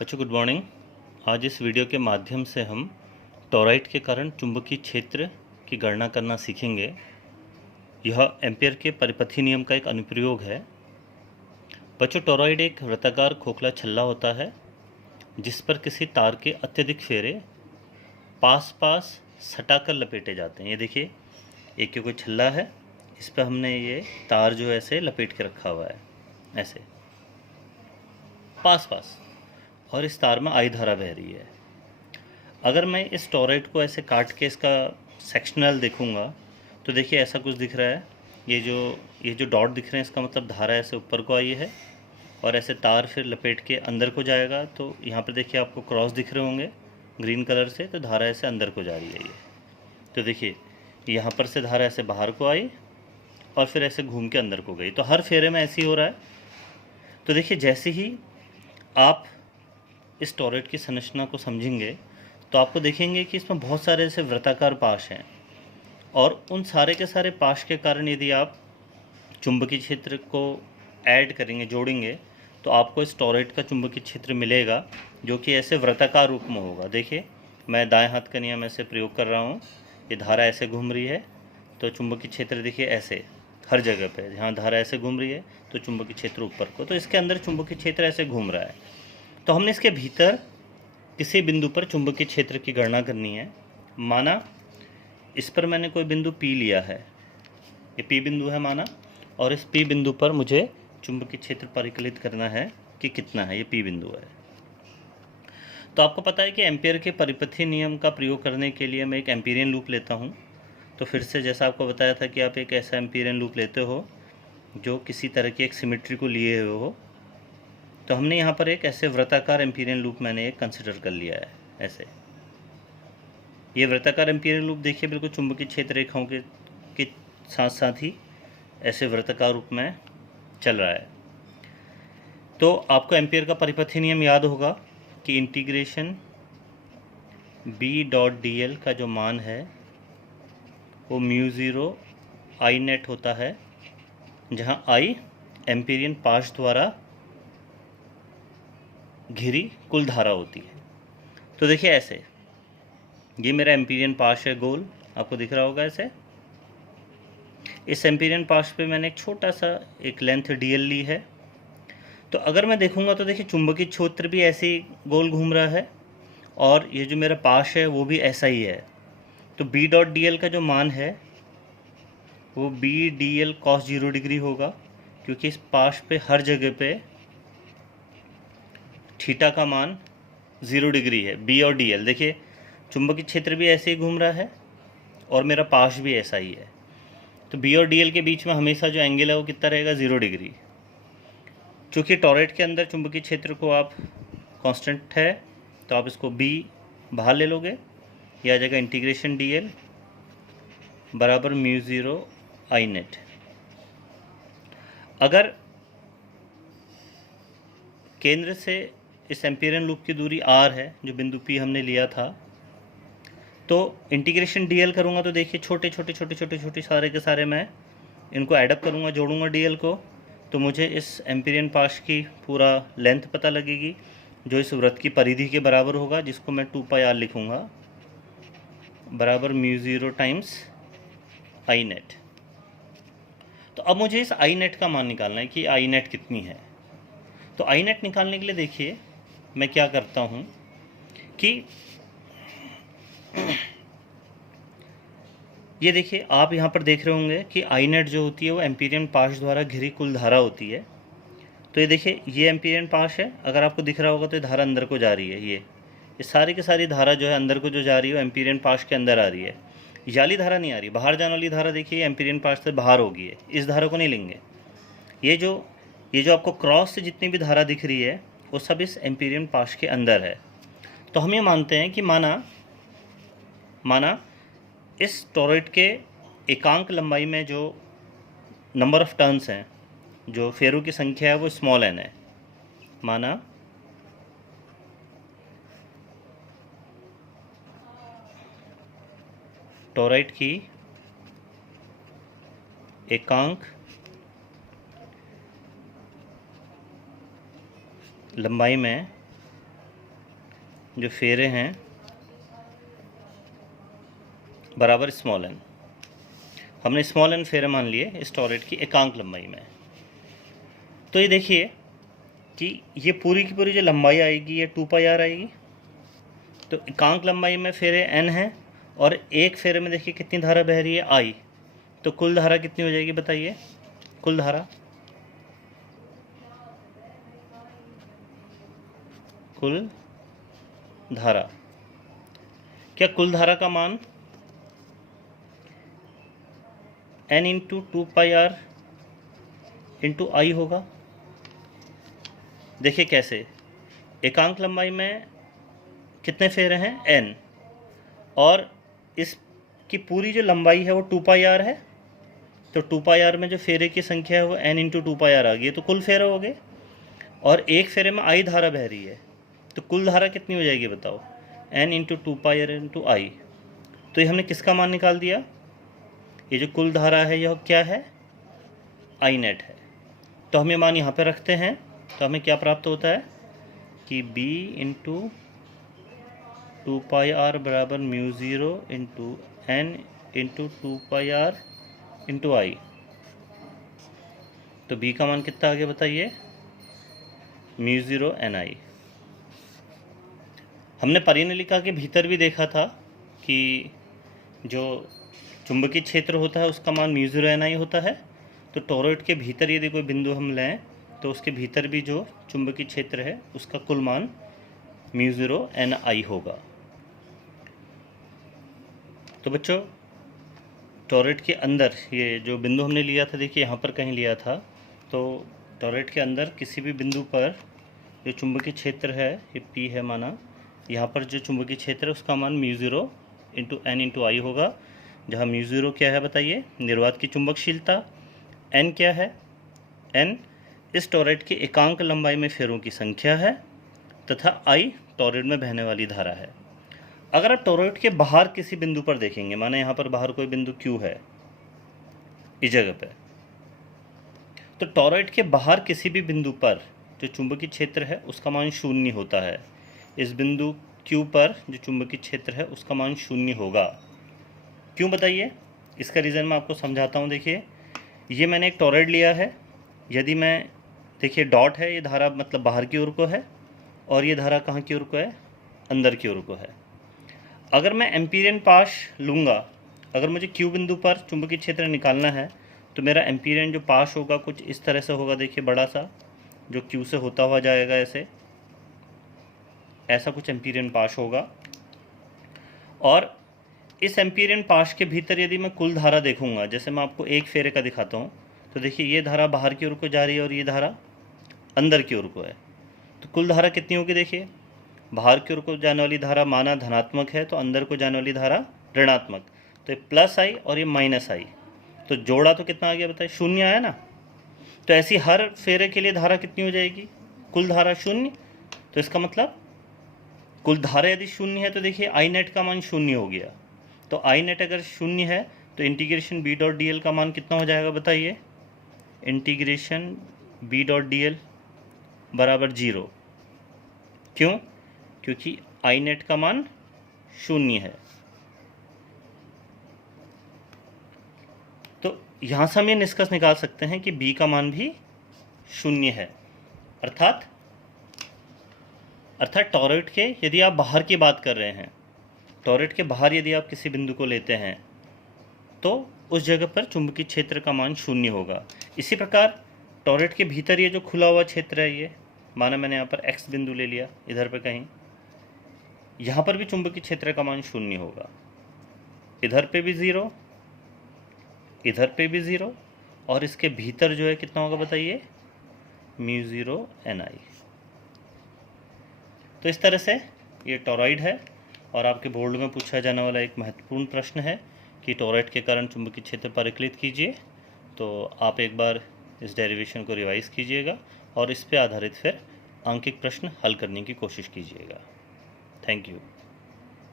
बच्चों good morning. आज इस वीडियो के माध्यम से हम टॉरॉइड के कारण चुंबकीय क्षेत्र की गणना करना सीखेंगे। यह एम्पियर के परिपथी नियम का एक अनुप्रयोग है। बच्चों, टॉरॉइड एक वृत्ताकार खोखला छल्ला होता है जिस पर किसी तार के अत्यधिक फेरे पास पास सटाकर लपेटे जाते हैं। ये देखिए, एक कोई छल्ला है, इस पर हमने ये तार जो है ऐसे लपेट के रखा हुआ है, ऐसे पास पास, और इस तार में आई धारा बह रही है। अगर मैं इस टॉरॉइड को ऐसे काट के इसका सेक्शनल देखूंगा तो देखिए ऐसा कुछ दिख रहा है। ये जो डॉट दिख रहे हैं, इसका मतलब धारा ऐसे ऊपर को आई है और ऐसे तार फिर लपेट के अंदर को जाएगा। तो यहाँ पर देखिए आपको क्रॉस दिख रहे होंगे ग्रीन कलर से, तो धारा ऐसे अंदर को जा रही है। ये तो देखिए यहाँ पर से धारा ऐसे बाहर को आई और फिर ऐसे घूम के अंदर को गई। तो हर फेरे में ऐसे ही हो रहा है। तो देखिए, जैसे ही आप इस टॉरॉइड की संरचना को समझेंगे तो आपको देखेंगे कि इसमें बहुत सारे ऐसे वृत्ताकार पाश हैं, और उन सारे के सारे पाश के कारण यदि आप चुंबकीय क्षेत्र को ऐड करेंगे, जोड़ेंगे, तो आपको इस टॉरॉइड का चुंबकीय क्षेत्र मिलेगा जो कि ऐसे वृत्ताकार रूप में होगा। देखिए, मैं दाएं हाथ का नियम ऐसे प्रयोग कर रहा हूँ, ये धारा ऐसे घूम रही है तो चुंबकीय क्षेत्र देखिए ऐसे हर जगह पे जहाँ धारा ऐसे घूम रही है तो चुंबकीय क्षेत्र ऊपर को, तो इसके अंदर चुंबकीय क्षेत्र ऐसे घूम रहा है। तो हमने इसके भीतर किसी बिंदु पर चुंबकीय क्षेत्र की गणना करनी है। माना इस पर मैंने कोई बिंदु P लिया है, ये P बिंदु है माना, और इस P बिंदु पर मुझे चुंबकीय क्षेत्र परिकलित करना है कि कितना है, ये P बिंदु है। तो आपको पता है कि एम्पियर के परिपथी नियम का प्रयोग करने के लिए मैं एक एम्पीरियन लूप लेता हूँ। तो फिर से जैसा आपको बताया था कि आप एक ऐसा एम्पीरियन लूप लेते हो जो किसी तरह की एक सिमेट्री को लिए हुए हो। तो हमने यहाँ पर एक ऐसे वृत्ताकार एम्पीरियन लूप मैंने एक कंसिडर कर लिया है। ऐसे ये वृत्ताकार एम्पीरियन लूप देखिए बिल्कुल चुंबकीय क्षेत्र रेखाओं के साथ साथ ही ऐसे वृत्ताकार रूप में चल रहा है। तो आपको एम्पियर का परिपथी नियम याद होगा कि इंटीग्रेशन B.dl का जो मान है वो μ0 I नेट होता है, जहाँ I एम्पीरियन पाश द्वारा घिरी कुल धारा होती है। तो देखिए ऐसे, ये मेरा एम्पीरियन पाश है गोल, आपको दिख रहा होगा ऐसे। इस एम्पीरियन पाश पे मैंने एक छोटा सा एक लेंथ dl ली है। तो अगर मैं देखूंगा तो देखिए चुंबकीय क्षेत्र भी ऐसे ही गोल घूम रहा है और ये जो मेरा पाश है वो भी ऐसा ही है। तो B.dl का जो मान है वो B.dl cos 0 डिग्री होगा, क्योंकि इस पाश पे हर जगह पे थीटा का मान 0 डिग्री है। B और dl देखिए, चुंबकीय क्षेत्र भी ऐसे ही घूम रहा है और मेरा पाश भी ऐसा ही है। तो B और dl के बीच में हमेशा जो एंगल है वो कितना रहेगा, 0 डिग्री। चूँकि टॉरॉइड के अंदर चुंबकीय क्षेत्र को आप कांस्टेंट है तो आप इसको B बाहर ले लोगे, यह आ जाएगा इंटीग्रेशन dl बराबर μ0 I नेट। अगर केंद्र से इस एम्पीरियन लूप की दूरी r है, जो बिंदु P हमने लिया था, तो इंटीग्रेशन dl करूँगा तो देखिए छोटे छोटे सारे के सारे मैं इनको ऐडअप करूँगा, जोड़ूंगा dl को, तो मुझे इस एम्पीरियन पाश की पूरा लेंथ पता लगेगी जो इस वृत्त की परिधि के बराबर होगा, जिसको मैं 2πr लिखूँगा बराबर μ0 टाइम्स I नेट। तो अब मुझे इस I नेट का मान निकालना है कि I नेट कितनी है। तो I नेट निकालने के लिए देखिए मैं क्या करता हूँ कि ये देखिए, आप यहाँ पर देख रहे होंगे कि I नेट जो होती है वो एम्पीरियन पाश द्वारा घिरी कुल धारा होती है। तो ये देखिए, ये एम्पीरियन पाश है, अगर आपको दिख रहा होगा तो ये धारा अंदर को जा रही है। ये सारी की सारी धारा जो है अंदर को जो जा रही है वो एम्पीरियन पाश के अंदर आ रही है। ये वाली धारा नहीं आ रही, बाहर जाने वाली धारा देखिए एम्पीरियन पाश से बाहर होगी, है इस धारा को नहीं लेंगे। ये जो आपको क्रॉस से जितनी भी धारा दिख रही है वो सब इस एम्पीरियन पाश के अंदर है। तो हम ये मानते हैं कि माना इस टॉरॉइड के एकांक लंबाई में जो नंबर ऑफ टर्न्स हैं, जो फेरों की संख्या है वो स्मॉल n है। माना टॉरॉइड की एकांक लंबाई में जो फेरे हैं बराबर स्मॉल एन। हमने स्मॉल एन फेरे मान लिए इस टॉरॉइड की एकांक लंबाई में। तो ये देखिए कि ये पूरी की पूरी जो लंबाई आएगी ये 2πr आएगी। तो एकांक लंबाई में फेरे n है और एक फेरे में देखिए कितनी धारा बह रही है I। तो कुल धारा कितनी हो जाएगी बताइए? कुल धारा क्या कुल धारा का मान n into 2πr into I होगा? देखिए कैसे, एकांक लंबाई में कितने फेरे हैं n, और इसकी पूरी जो लंबाई है वो 2πr है। तो 2πr में जो फेरे की संख्या है वो n इंटू 2πr आ गई, तो कुल फेरे हो गए। और एक फेरे में I धारा बह रही है, तो कुल धारा कितनी हो जाएगी बताओ? n into 2πr into I। तो ये हमने किसका मान निकाल दिया? ये जो कुल धारा है यह क्या है? I नेट है। तो हम ये मान यहाँ पे रखते हैं, तो हमें क्या प्राप्त होता है कि b इंटू 2πr बराबर μ0 into n into 2πr into I। तो b का मान कितना आ गया बताइए? μ0 ni। हमने परिनलिका के भीतर भी देखा था कि जो चुंबकीय क्षेत्र होता है उसका मान μ0 ni होता है। तो टॉरॉइड के भीतर यदि कोई बिंदु हम लें तो उसके भीतर भी जो चुंबकीय क्षेत्र है उसका कुल मान μ0 ni होगा। तो बच्चों, टॉरॉइड के अंदर ये जो बिंदु हमने लिया था, देखिए यहाँ पर कहीं लिया था, तो टॉरॉइड के अंदर किसी भी बिंदु पर जो चुंबकीय क्षेत्र है, ये P है माना, यहाँ पर जो चुंबकीय क्षेत्र है उसका मान μ0 इंटू n इंटू I होगा। जहाँ μ0 क्या है बताइए? निर्वात की चुंबकशीलता। n क्या है? n इस टॉरॉइड की एकांक लंबाई में फेरों की संख्या है तथा I टॉरॉइड में बहने वाली धारा है। अगर आप टॉरॉइड के बाहर किसी बिंदु पर देखेंगे, माने यहाँ पर बाहर कोई बिंदु Q है इस जगह पे, तो टॉरॉइड के बाहर किसी भी बिंदु पर जो चुंबकीय क्षेत्र है उसका मान 0 होता है। इस बिंदु Q पर जो चुंबकीय क्षेत्र है उसका मान 0 होगा। क्यों बताइए? इसका रीज़न मैं आपको समझाता हूँ। देखिए, ये मैंने एक टॉरॉइड लिया है, यदि मैं, देखिए डॉट है, ये धारा मतलब बाहर की ओर को है और ये धारा कहाँ की ओर को है? अंदर की ओर को है। अगर मैं एम्पीरियन पाश लूँगा, अगर मुझे Q बिंदु पर चुंबकीय क्षेत्र निकालना है तो मेरा एम्पीरियन जो पाश होगा कुछ इस तरह से होगा। देखिए बड़ा सा जो Q से होता हुआ जाएगा, ऐसा कुछ एम्पीरियन पाश होगा। और इस एम्पीरियन पाश के भीतर यदि मैं कुल धारा देखूंगा, जैसे मैं आपको एक फेरे का दिखाता हूँ, तो देखिए ये धारा बाहर की ओर को जा रही है और ये धारा अंदर की ओर को है। तो कुल धारा कितनी होगी? देखिए, बाहर की ओर को जाने वाली धारा माना धनात्मक है, तो अंदर को जाने वाली धारा ऋणात्मक। तो ये प्लस I और ये माइनस I, तो जोड़ा तो कितना आ गया बताइए? 0 आया ना। तो ऐसी हर फेरे के लिए धारा कितनी हो जाएगी? कुल धारा 0। तो इसका मतलब कुल धारा यदि 0 है तो देखिए I नेट का मान 0 हो गया। तो I नेट अगर 0 है तो integration B dot D L का मान कितना हो जाएगा बताइए? Integration B dot D L बराबर 0। क्यों? क्योंकि I नेट का मान 0 है। तो यहाँ से हम ये निष्कर्ष निकाल सकते हैं कि B का मान भी 0 है। अर्थात टॉरॉइड के यदि आप बाहर की बात कर रहे हैं, टॉरॉइड के बाहर यदि आप किसी बिंदु को लेते हैं तो उस जगह पर चुंबकीय क्षेत्र का मान 0 होगा। इसी प्रकार टॉरॉइड के भीतर ये जो खुला हुआ क्षेत्र है, ये माना मैंने यहाँ पर x बिंदु ले लिया, इधर पे कहीं, यहाँ पर भी चुंबकीय क्षेत्र का मान 0 होगा। इधर पे भी 0, इधर पे भी 0, और इसके भीतर जो है कितना होगा बताइए? μ0 ni। तो इस तरह से ये टॉरॉइड है और आपके बोर्ड में पूछा जाने वाला एक महत्वपूर्ण प्रश्न है कि टॉरॉइड के कारण चुंबकीय क्षेत्र परिकलित कीजिए। तो आप एक बार इस डेरिवेशन को रिवाइज कीजिएगा और इस पे आधारित फिर आंकिक प्रश्न हल करने की कोशिश कीजिएगा। Thank you.